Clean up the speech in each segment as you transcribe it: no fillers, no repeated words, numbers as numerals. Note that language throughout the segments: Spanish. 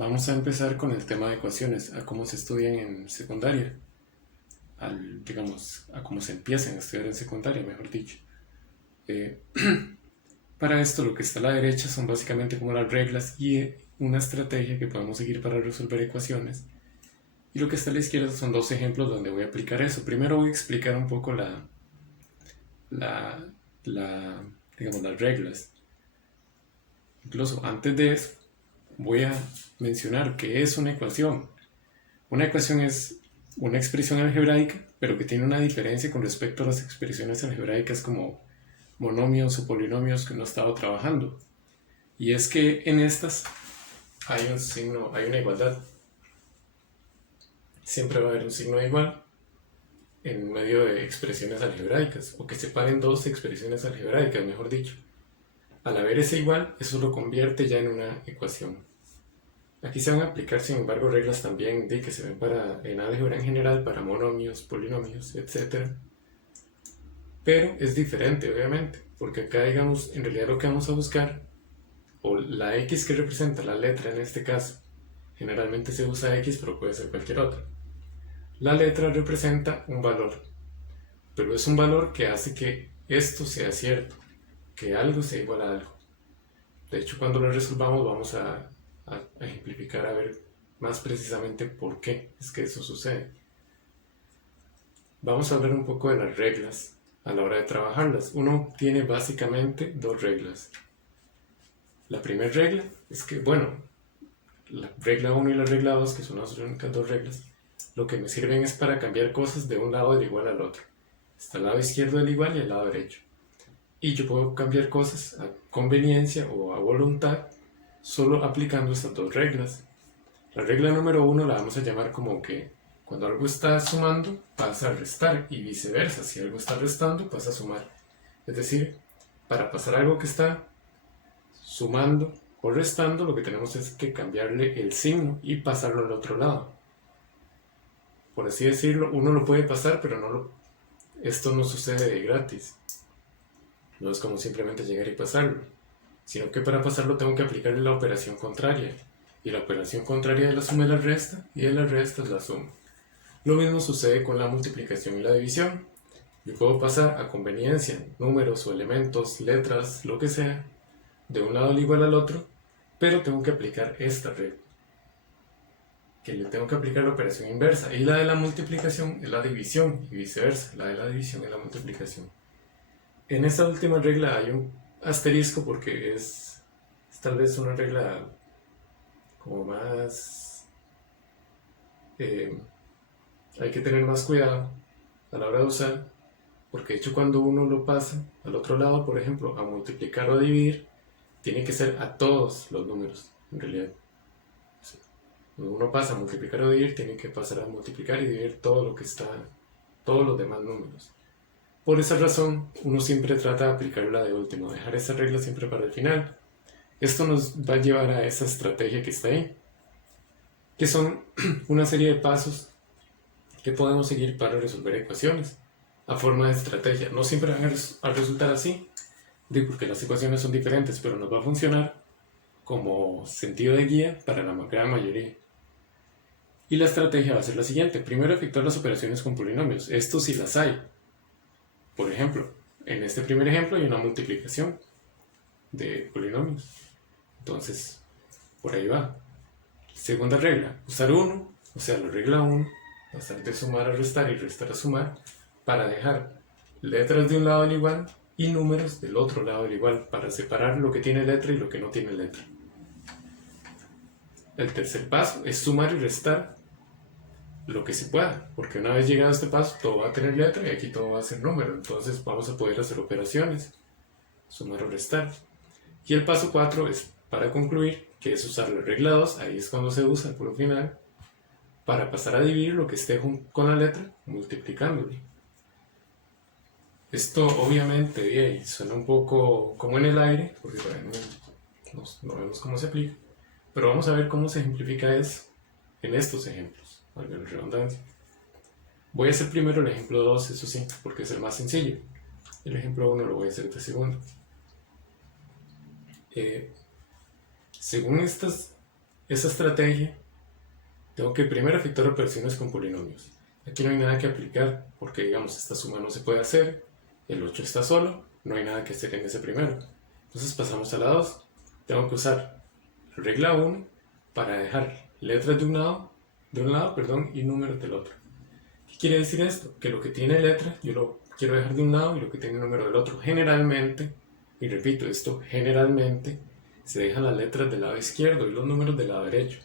Vamos a empezar con el tema de ecuaciones, a cómo se estudian en secundaria, digamos, a cómo se empiezan a estudiar en secundaria, mejor dicho. Eh, para esto lo que está a la derecha son básicamente como las reglas y una estrategia que podemos seguir para resolver ecuaciones. Y lo que está a la izquierda son dos ejemplos donde voy a aplicar eso. Primero voy a explicar un poco la, digamos, las reglas. Incluso antes de eso voy a mencionar qué es una ecuación. Una ecuación es una expresión algebraica, pero que tiene una diferencia con respecto a las expresiones algebraicas como monomios o polinomios que uno ha estado trabajando. Y es que en estas hay un signo, hay una igualdad. Siempre va a haber un signo igual en medio de expresiones algebraicas, o que separen dos expresiones algebraicas, mejor dicho. Al haber ese igual, eso lo convierte ya en una ecuación. Aquí se van a aplicar, sin embargo, reglas también de que se ven en álgebra en general para monomios, polinomios, etc. Pero es diferente, obviamente, porque acá, digamos, en realidad lo que vamos a buscar, o la X que representa la letra en este caso, generalmente se usa X, pero puede ser cualquier otra. La letra representa un valor, pero es un valor que hace que esto sea cierto, que algo sea igual a algo. De hecho, cuando lo resolvamos vamos a ejemplificar a ver más precisamente por qué es que eso sucede. Vamos a hablar un poco de las reglas a la hora de trabajarlas. Uno tiene básicamente dos reglas. La primera regla es que, bueno, la regla 1 y la regla 2, que son las únicas dos reglas, lo que me sirven es para cambiar cosas de un lado del igual al otro. Está el lado izquierdo del igual y el lado derecho. Y yo puedo cambiar cosas a conveniencia o a voluntad solo aplicando estas dos reglas. La regla número 1 la vamos a llamar como que cuando algo está sumando pasa a restar y viceversa, si algo está restando pasa a sumar. Es decir, para pasar algo que está sumando o restando, lo que tenemos es que cambiarle el signo y pasarlo al otro lado. Por así decirlo, uno lo puede pasar, pero esto no sucede de gratis. No es como simplemente llegar y pasarlo, sino que para pasarlo tengo que aplicarle la operación contraria. Y la operación contraria de la suma es la resta, y de la resta es la suma. Lo mismo sucede con la multiplicación y la división. Yo puedo pasar a conveniencia números o elementos, letras, lo que sea, de un lado al igual al otro, pero tengo que aplicar esta regla, que le tengo que aplicar la operación inversa. Y la de la multiplicación es la división, y viceversa, la de la división es la multiplicación. En esta última regla hay un asterisco porque es tal vez una regla como más... hay que tener más cuidado a la hora de usar, porque de hecho cuando uno lo pasa al otro lado, por ejemplo, a multiplicar o a dividir, tiene que ser a todos los números, en realidad. Sí. Cuando uno pasa a multiplicar o dividir, tiene que pasar a multiplicar y dividir todo lo que está, todos los demás números. Por esa razón, uno siempre trata de aplicarla de último, dejar esa regla siempre para el final. Esto nos va a llevar a esa estrategia que está ahí, que son una serie de pasos que podemos seguir para resolver ecuaciones a forma de estrategia. No siempre van a resultar así, porque las ecuaciones son diferentes, pero nos va a funcionar como sentido de guía para la gran mayoría. Y la estrategia va a ser la siguiente. Primero, efectuar las operaciones con polinomios. Esto sí las hay. Por ejemplo, en este primer ejemplo hay una multiplicación de polinomios. Entonces, por ahí va. Segunda regla, usar 1, o sea, la regla 1, pasar de sumar a restar y restar a sumar, para dejar letras de un lado del igual y números del otro lado del igual, para separar lo que tiene letra y lo que no tiene letra. El tercer paso es sumar y restar lo que se pueda, porque una vez llegado a este paso todo va a tener letra y aquí todo va a ser número, entonces vamos a poder hacer operaciones, sumar o restar. Y el paso 4 es para concluir, que es usar la regla 2, ahí es cuando se usa por lo final, para pasar a dividir lo que esté con la letra, multiplicándolo. Esto obviamente suena un poco como en el aire, porque todavía no vemos cómo se aplica, pero vamos a ver cómo se ejemplifica eso en estos ejemplos, valga la redundancia. Voy a hacer primero el ejemplo 2, eso sí, porque es el más sencillo. El ejemplo 1 lo voy a hacer de segundo. Según esta estrategia tengo que primero efectuar operaciones con polinomios. Aquí no hay nada que aplicar porque digamos esta suma no se puede hacer, el 8 está solo, no hay nada que hacer en ese primero. Entonces pasamos a la 2. Tengo que usar regla 1 para dejar letras de un lado, y números del otro. ¿Qué quiere decir esto? Que lo que tiene letra yo lo quiero dejar de un lado y lo que tiene número del otro. Generalmente, y repito esto, generalmente se dejan las letras del lado izquierdo y los números del lado derecho.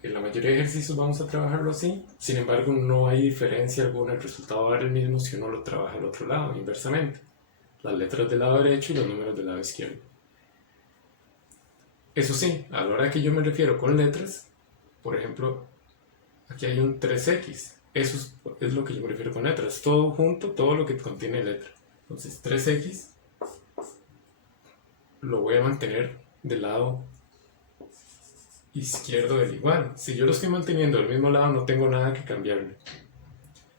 En la mayoría de ejercicios vamos a trabajarlo así, sin embargo no hay diferencia alguna, el resultado va a ser el mismo si uno lo trabaja al otro lado, inversamente. Las letras del lado derecho y los números del lado izquierdo. Eso sí, a la hora que yo me refiero con letras, por ejemplo, aquí hay un 3x, eso es lo que yo me refiero con letras, todo junto, todo lo que contiene letra. Entonces 3x lo voy a mantener del lado izquierdo del igual. Si yo lo estoy manteniendo del mismo lado, no tengo nada que cambiarle.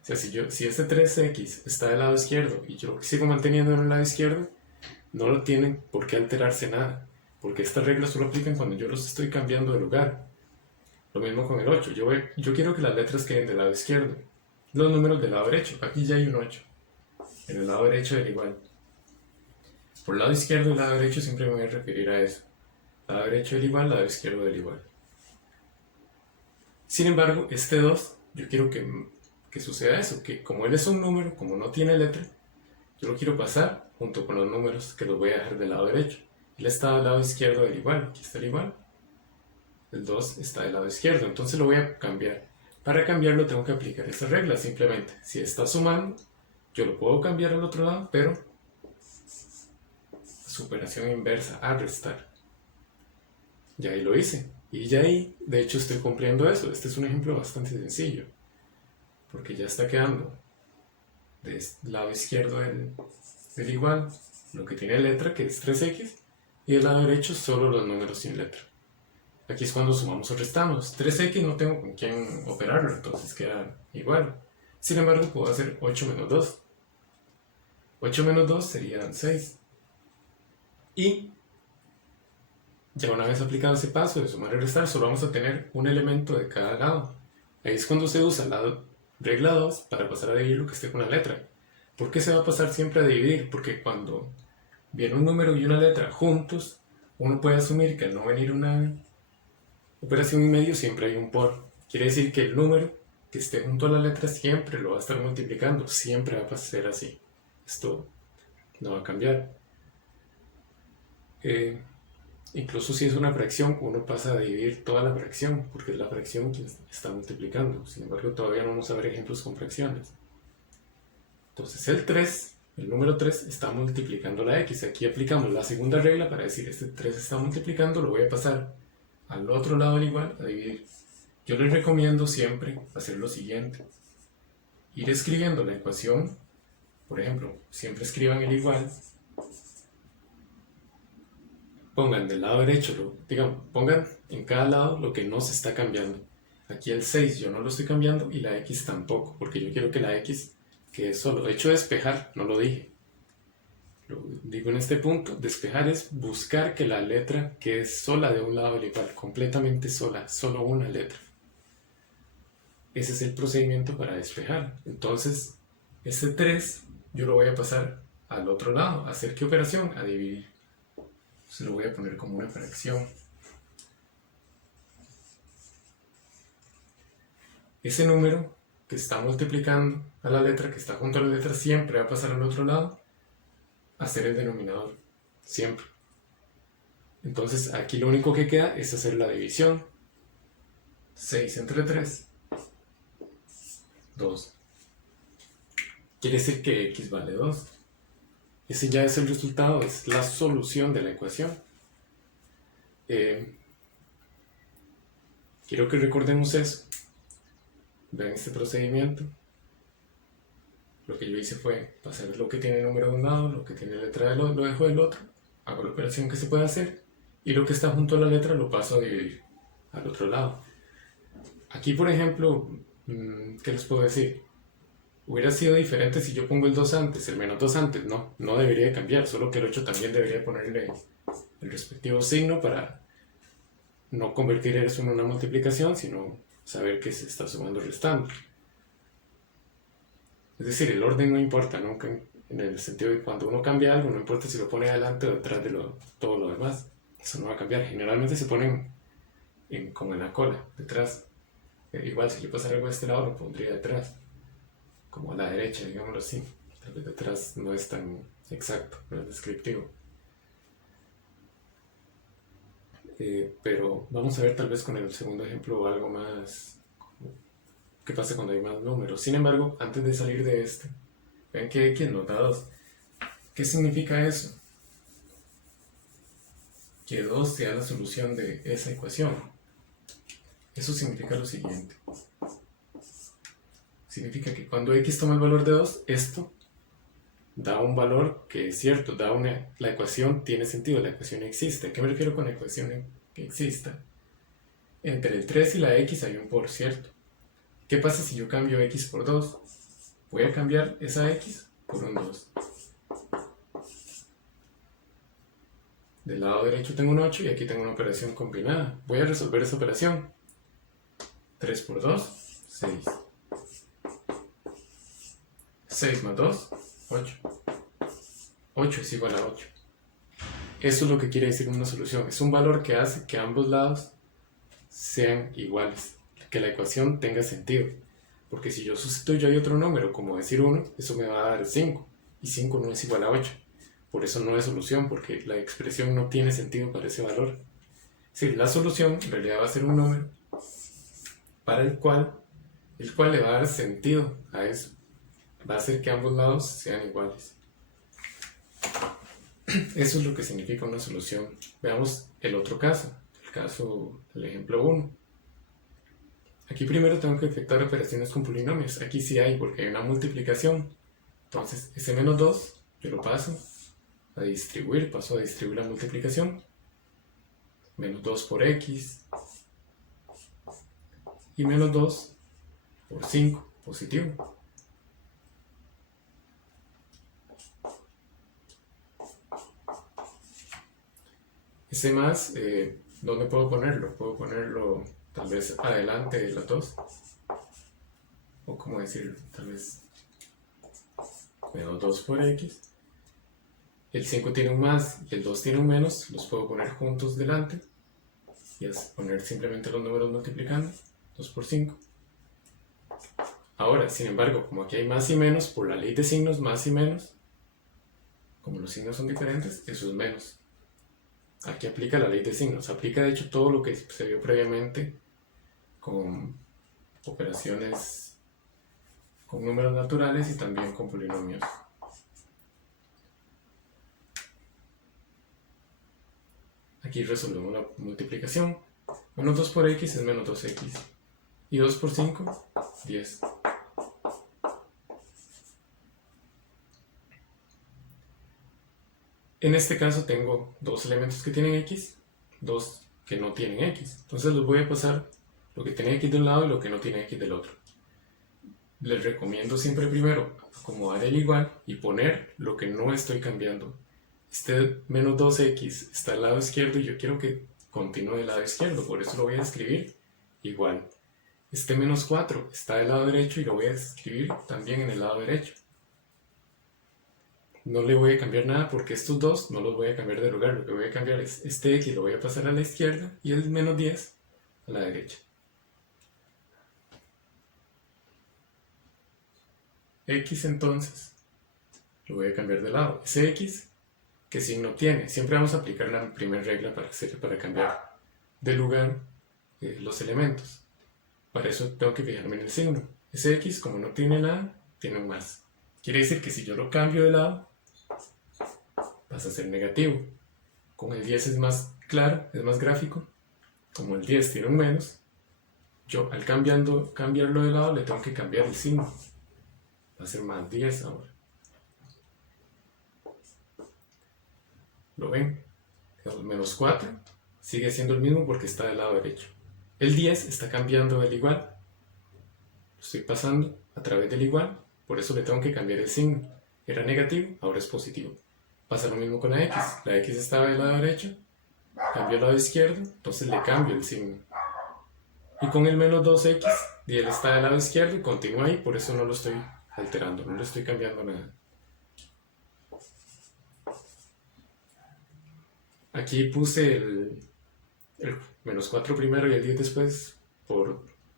O sea, si este 3x está del lado izquierdo y yo sigo manteniendo en el lado izquierdo, no lo tienen por qué alterarse nada, porque estas reglas solo aplican cuando yo los estoy cambiando de lugar. Lo mismo con el 8. Yo quiero que las letras queden del lado izquierdo, los números del lado derecho. Aquí ya hay un 8. En el lado derecho del igual. Por el lado izquierdo y el lado derecho siempre me voy a referir a eso. Lado derecho del igual, lado izquierdo del igual. Sin embargo, este 2, yo quiero que suceda eso, que como él es un número, como no tiene letra, yo lo quiero pasar junto con los números que los voy a dejar del lado derecho. Él está del lado izquierdo del igual, aquí está el igual. El 2 está del lado izquierdo, entonces lo voy a cambiar. Para cambiarlo tengo que aplicar esta regla, simplemente. Si está sumando, yo lo puedo cambiar al otro lado, pero su operación inversa, a restar. Ya ahí lo hice. Y ya ahí, de hecho, estoy cumpliendo eso. Este es un ejemplo bastante sencillo. Porque ya está quedando del lado izquierdo del igual lo que tiene letra, que es 3x, y del lado derecho solo los números sin letra. Aquí es cuando sumamos o restamos. 3x no tengo con quién operarlo, entonces queda igual. Sin embargo, puedo hacer 8 menos 2. 8 menos 2 serían 6. Y ya una vez aplicado ese paso de sumar y restar, solo vamos a tener un elemento de cada lado. Ahí es cuando se usa la regla 2 para pasar a dividir lo que esté con la letra. ¿Por qué se va a pasar siempre a dividir? Porque cuando viene un número y una letra juntos, uno puede asumir que al no venir una operación en medio siempre hay un por. Quiere decir que el número que esté junto a la letra siempre lo va a estar multiplicando, siempre va a ser así. Esto no va a cambiar. Incluso si es una fracción, uno pasa a dividir toda la fracción, porque es la fracción que está multiplicando. Sin embargo, todavía no vamos a ver ejemplos con fracciones. Entonces el número 3 está multiplicando la x. Aquí aplicamos la segunda regla para decir este 3 está multiplicando, lo voy a pasar al otro lado del igual a dividir. Yo les recomiendo siempre hacer lo siguiente. Ir escribiendo la ecuación. Por ejemplo, siempre escriban el igual. Pongan del lado derecho, pongan en cada lado lo que no se está cambiando. Aquí el 6 yo no lo estoy cambiando y la x tampoco, porque yo quiero que la x quede solo. De hecho, despejar, no lo dije. Lo digo en este punto, despejar es buscar que la letra quede sola de un lado del igual, completamente sola, solo una letra. Ese es el procedimiento para despejar. Entonces, este 3 yo lo voy a pasar al otro lado. ¿A hacer qué operación? A dividir. Se lo voy a poner como una fracción. Ese número que está multiplicando a la letra, que está junto a la letra, siempre va a pasar al otro lado a ser el denominador. Siempre. Entonces aquí lo único que queda es hacer la división. 6 entre 3. 2. Quiere decir que x vale 2. Ese ya es el resultado, es la solución de la ecuación. Quiero que recordemos eso. Vean este procedimiento. Lo que yo hice fue pasar lo que tiene número de un lado, lo que tiene letra lo dejo del otro, hago la operación que se puede hacer, y lo que está junto a la letra lo paso a dividir al otro lado. Aquí, por ejemplo, ¿qué les puedo decir? Hubiera sido diferente si yo pongo el 2 antes, el menos 2 antes. No debería de cambiar, solo que el 8 también debería ponerle el respectivo signo para no convertir eso en una multiplicación, sino saber que se está sumando o restando. Es decir, el orden no importa nunca, en el sentido de que cuando uno cambia algo, no importa si lo pone adelante o detrás de todo lo demás, eso no va a cambiar. Generalmente se ponen como en la cola, detrás. Igual si yo pasara algo de este lado lo pondría detrás, como a la derecha, digámoslo así. Tal vez detrás no es tan exacto, no es descriptivo. Pero vamos a ver tal vez con el segundo ejemplo algo más, qué pasa cuando hay más números. Sin embargo, antes de salir de este, ven que x nos da 2. ¿Qué significa eso? Que 2 sea la solución de esa ecuación. Eso significa lo siguiente. Significa que cuando x toma el valor de 2, esto da un valor que es cierto, la ecuación tiene sentido, la ecuación existe. ¿A qué me refiero con la ecuación que exista? Entre el 3 y la x hay un por, ¿cierto? ¿Qué pasa si yo cambio x por 2? Voy a cambiar esa x por un 2. Del lado derecho tengo un 8 y aquí tengo una operación combinada. Voy a resolver esa operación. 3 por 2, 6. 6 más 2, 8. 8 es igual a 8. Eso es lo que quiere decir una solución. Es un valor que hace que ambos lados sean iguales, que la ecuación tenga sentido. Porque si yo sustituyo ahí otro número, como decir 1, eso me va a dar 5. Y 5 no es igual a 8. Por eso no es solución, porque la expresión no tiene sentido para ese valor. Es decir, la solución en realidad va a ser un número para el cual le va a dar sentido a eso. Va a hacer que ambos lados sean iguales. Eso es lo que significa una solución. Veamos el otro caso, el ejemplo 1. Aquí primero tengo que efectuar operaciones con polinomios. Aquí sí hay, porque hay una multiplicación. Entonces, ese menos 2, yo lo paso a distribuir la multiplicación. Menos 2 por x. Y menos 2 por 5, positivo. Ese más, ¿dónde puedo ponerlo? Puedo ponerlo tal vez adelante de las 2. O cómo decirlo, tal vez menos 2 por x. El 5 tiene un más y el 2 tiene un menos. Los puedo poner juntos delante. Y es poner simplemente los números multiplicando. 2 por 5. Ahora, sin embargo, como aquí hay más y menos, por la ley de signos, más y menos, como los signos son diferentes, eso es menos. Aquí aplica la ley de signos, aplica de hecho todo lo que se vio previamente con operaciones con números naturales y también con polinomios. Aquí resolvemos la multiplicación. Menos 2 por x es menos 2x. Y 2 por 5, 10. En este caso tengo dos elementos que tienen x, dos que no tienen x. Entonces los voy a pasar lo que tiene x de un lado y lo que no tiene x del otro. Les recomiendo siempre primero acomodar el igual y poner lo que no estoy cambiando. Este menos 2x está al lado izquierdo y yo quiero que continúe del lado izquierdo, por eso lo voy a escribir igual. Este menos 4 está del lado derecho y lo voy a escribir también en el lado derecho. No le voy a cambiar nada porque estos dos no los voy a cambiar de lugar. Lo que voy a cambiar es este x lo voy a pasar a la izquierda y el menos 10 a la derecha. X entonces lo voy a cambiar de lado. Ese x, ¿qué signo tiene? Siempre vamos a aplicar la primera regla para cambiar de lugar los elementos. Para eso tengo que fijarme en el signo. Ese x, como no tiene nada, tiene un más. Quiere decir que si yo lo cambio de lado, pasa a ser negativo. Con el 10 es más claro, es más gráfico. Como el 10 tiene un menos, yo al cambiarlo de lado le tengo que cambiar el signo. Va a ser más 10 ahora. ¿Lo ven? El menos 4 sigue siendo el mismo porque está del lado derecho. El 10 está cambiando del igual. Lo estoy pasando a través del igual, por eso le tengo que cambiar el signo. Era negativo, ahora es positivo. Pasa lo mismo con la x. La x estaba del lado derecho, cambio al lado izquierdo, entonces le cambio el signo. Y con el menos 2x, y él está del lado izquierdo y continúa ahí, por eso no lo estoy alterando, no le estoy cambiando nada. Aquí puse el menos 4 primero y el 10 después,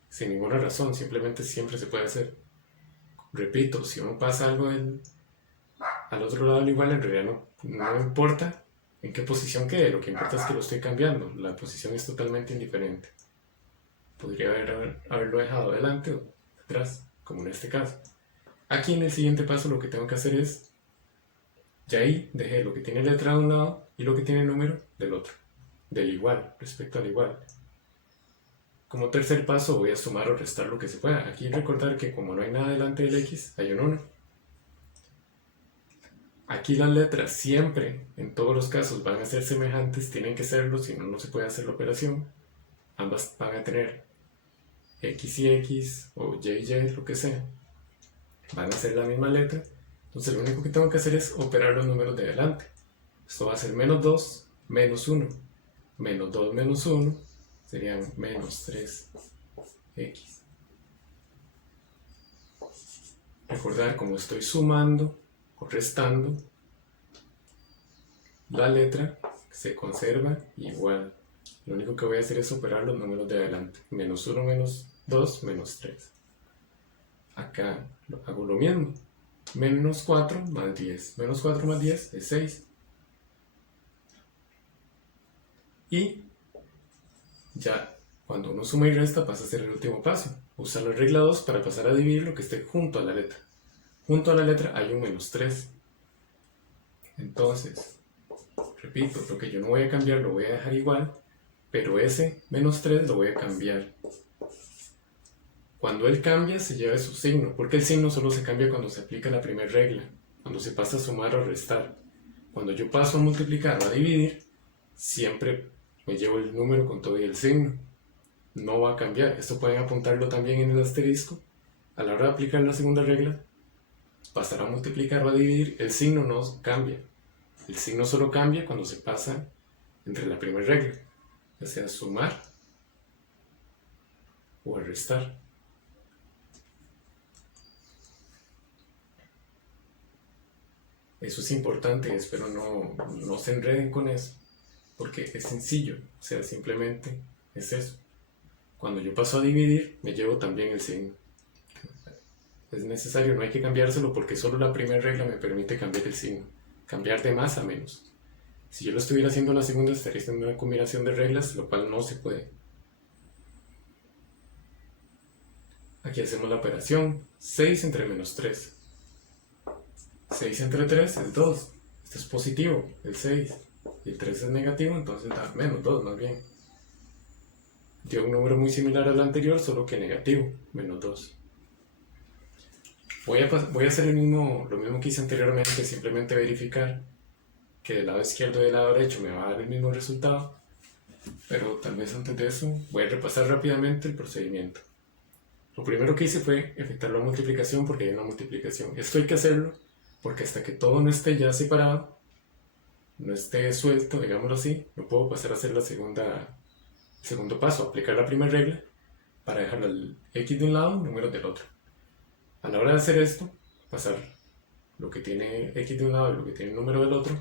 sin ninguna razón, simplemente siempre se puede hacer. Repito, si uno pasa algo al otro lado del igual, en realidad no importa en qué posición quede, lo que importa es que lo estoy cambiando, la posición es totalmente indiferente. Podría haberlo dejado adelante o atrás, como en este caso. Aquí en el siguiente paso lo que tengo que hacer es, ya ahí dejé lo que tiene letra de un lado y lo que tiene número del otro, del igual, respecto al igual. Como tercer paso voy a sumar o restar lo que se pueda. Aquí recordar que como no hay nada delante del x, hay un 1. Aquí las letras siempre, en todos los casos, van a ser semejantes, tienen que serlo, si no, no se puede hacer la operación. Ambas van a tener x y x, o y y, lo que sea. Van a ser la misma letra. Entonces lo único que tengo que hacer es operar los números de adelante. Esto va a ser menos 2, menos 1. Menos 2, menos 1 serían menos 3x. Recordar, como estoy sumando o restando, la letra se conserva igual. Lo único que voy a hacer es operar los números de adelante. Menos 1, menos 2, menos 3. Acá hago lo mismo. Menos 4 más 10. Menos 4 más 10 es 6. Y ya cuando uno suma y resta pasa a ser el último paso. Usar la regla 2 para pasar a dividir lo que esté junto a la letra. Junto a la letra hay un menos 3. Entonces, repito, lo que yo no voy a cambiar lo voy a dejar igual, pero ese menos 3 lo voy a cambiar. Cuando él cambia se lleva su signo, porque el signo solo se cambia cuando se aplica la primera regla, cuando se pasa a sumar o restar. Cuando yo paso a multiplicar o a dividir, siempre me llevo el número con todo y el signo. No va a cambiar. Esto pueden apuntarlo también en el asterisco. A la hora de aplicar la segunda regla, pasar a multiplicar o a dividir, el signo no cambia. El signo solo cambia cuando se pasa entre la primera regla, ya sea sumar o a restar. Eso es importante, espero no se enreden con eso, porque es sencillo, o sea, simplemente es eso. Cuando yo paso a dividir, me llevo también el signo. Es necesario, no hay que cambiárselo porque solo la primera regla me permite cambiar el signo, cambiar de más a menos. Si yo lo estuviera haciendo en la segunda, estaría haciendo una combinación de reglas, lo cual no se puede. Aquí hacemos la operación 6 entre menos 3. 6 entre 3 es 2. Esto es positivo, el 6. Y el 3 es negativo, entonces da menos 2 más bien. Dio un número muy similar al anterior, solo que negativo, menos 2. Voy a hacer lo mismo que hice anteriormente, simplemente verificar que del lado izquierdo y del lado derecho me va a dar el mismo resultado. Pero tal vez antes de eso voy a repasar rápidamente el procedimiento. Lo primero que hice fue efectuar la multiplicación porque hay una multiplicación. Esto hay que hacerlo porque hasta que todo no esté ya separado, no esté suelto, digámoslo así, no puedo pasar a hacer el segundo paso, aplicar la primera regla para dejar el x de un lado y números del otro. A la hora de hacer esto, pasar lo que tiene x de un lado y lo que tiene el número del otro,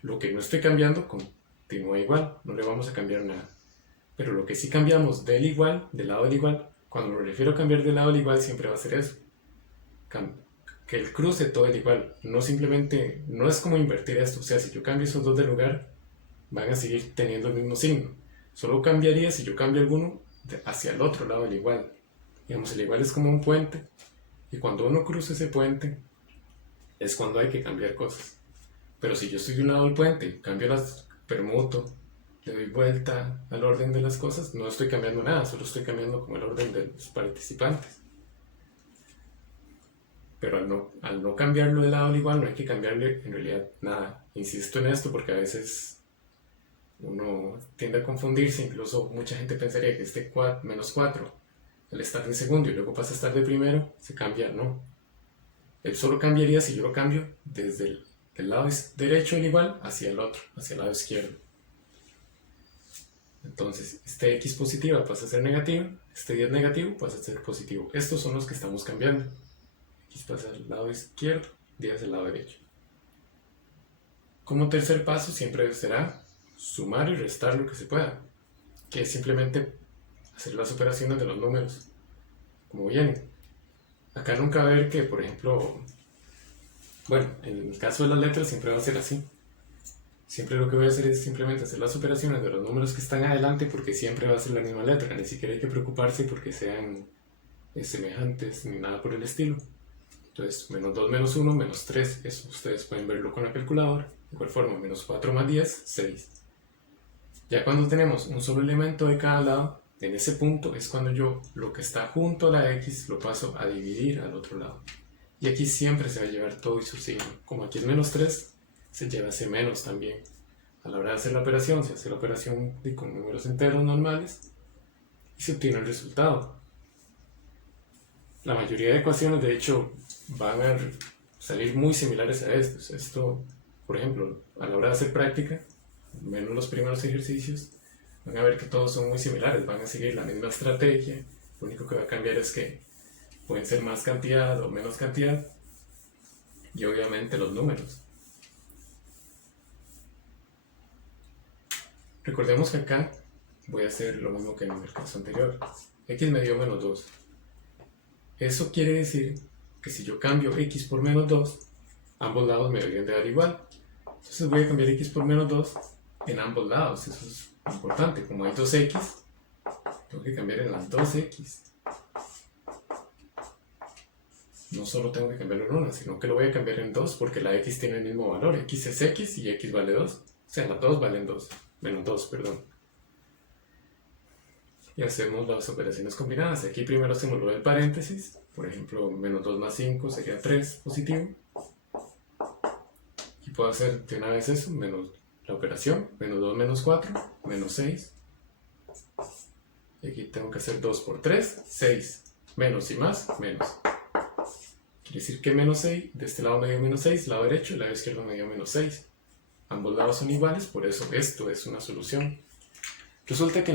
lo que no estoy cambiando continúa igual, no le vamos a cambiar nada. Pero lo que sí cambiamos del igual, del lado del igual, cuando me refiero a cambiar del lado del igual siempre va a ser eso. Que el cruce todo el igual, no es como invertir esto, o sea, si yo cambio esos dos de lugar, van a seguir teniendo el mismo signo. Solo cambiaría si yo cambio alguno hacia el otro lado del igual. Digamos, el igual es como un puente, y cuando uno cruza ese puente, es cuando hay que cambiar cosas. Pero si yo estoy de un lado del puente, permuto, le doy vuelta al orden de las cosas, no estoy cambiando nada, solo estoy cambiando como el orden de los participantes. Pero al no cambiarlo de lado al igual, no hay que cambiarle en realidad nada. Insisto en esto porque a veces uno tiende a confundirse, incluso mucha gente pensaría que este menos 4, al estar de segundo y luego pasa a estar de primero, se cambia, no. Él solo cambiaría si yo lo cambio desde el lado derecho del igual hacia el otro, hacia el lado izquierdo. Entonces, este X positiva pasa a ser negativa, este 10 negativo pasa a ser positivo. Estos son los que estamos cambiando. X pasa al lado izquierdo, 10 al lado derecho. Como tercer paso siempre será sumar y restar lo que se pueda, que es simplemente hacer las operaciones de los números, como vienen. Acá nunca va a ver que, por ejemplo, bueno, en el caso de las letras siempre va a ser así. Siempre lo que voy a hacer es simplemente hacer las operaciones de los números que están adelante porque siempre va a ser la misma letra, ni siquiera hay que preocuparse porque sean semejantes ni nada por el estilo. Entonces, menos 2 menos 1, menos 3, eso ustedes pueden verlo con la calculadora. De igual forma, menos 4 más 10, 6. Ya cuando tenemos un solo elemento de cada lado, en ese punto es cuando yo lo que está junto a la X lo paso a dividir al otro lado. Y aquí siempre se va a llevar todo y su signo. Como aquí es menos 3, se lleva ese menos también. A la hora de hacer la operación, se hace la operación con números enteros normales y se obtiene el resultado. La mayoría de ecuaciones, de hecho, van a salir muy similares a estos. Esto, por ejemplo, a la hora de hacer práctica, menos los primeros ejercicios, van a ver que todos son muy similares, van a seguir la misma estrategia. Lo único que va a cambiar es que pueden ser más cantidad o menos cantidad y obviamente los números. Recordemos que acá voy a hacer lo mismo que en el caso anterior. X me dio menos 2. Eso quiere decir que si yo cambio X por menos 2, ambos lados me deberían de dar igual. Entonces voy a cambiar X por menos 2 en ambos lados. Eso es importante. Como hay 2X, tengo que cambiar en las 2X. No solo tengo que cambiarlo en una, sino que lo voy a cambiar en 2 porque la X tiene el mismo valor. X es X y X vale 2. O sea, las 2 valen 2. Menos 2, perdón. Y hacemos las operaciones combinadas. Aquí primero hacemos lo del paréntesis. Por ejemplo, menos 2 más 5 sería 3 positivo. Y puedo hacer de una vez eso, menos la operación. Menos 2 menos 4, menos 6. Y aquí tengo que hacer 2 por 3, 6. Menos y más, menos. Quiere decir que menos 6, de este lado me dio menos 6, lado derecho, y lado izquierdo me dio menos 6. Ambos lados son iguales, por eso esto es una solución. Resulta que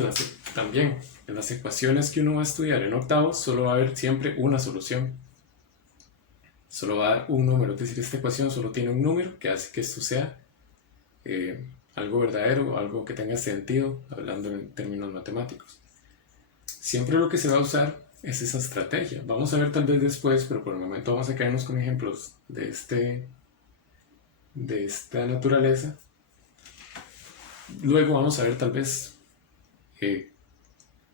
también en las ecuaciones que uno va a estudiar en octavo solo va a haber siempre una solución. Solo va a dar un número, es decir, esta ecuación solo tiene un número que hace que esto sea algo verdadero, algo que tenga sentido, hablando en términos matemáticos. Siempre lo que se va a usar es esa estrategia. Vamos a ver tal vez después, pero por el momento vamos a quedarnos con ejemplos de esta naturaleza. Luego vamos a ver tal vez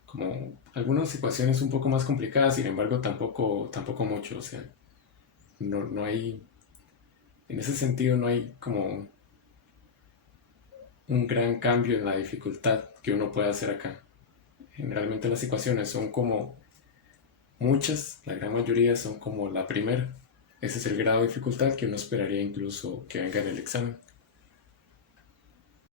como algunas ecuaciones un poco más complicadas, sin embargo tampoco mucho, o sea, no hay, en ese sentido no hay como un gran cambio en la dificultad que uno puede hacer acá. Generalmente las ecuaciones son como muchas, la gran mayoría son como la primera. Ese es el grado de dificultad que uno esperaría incluso que venga en el examen.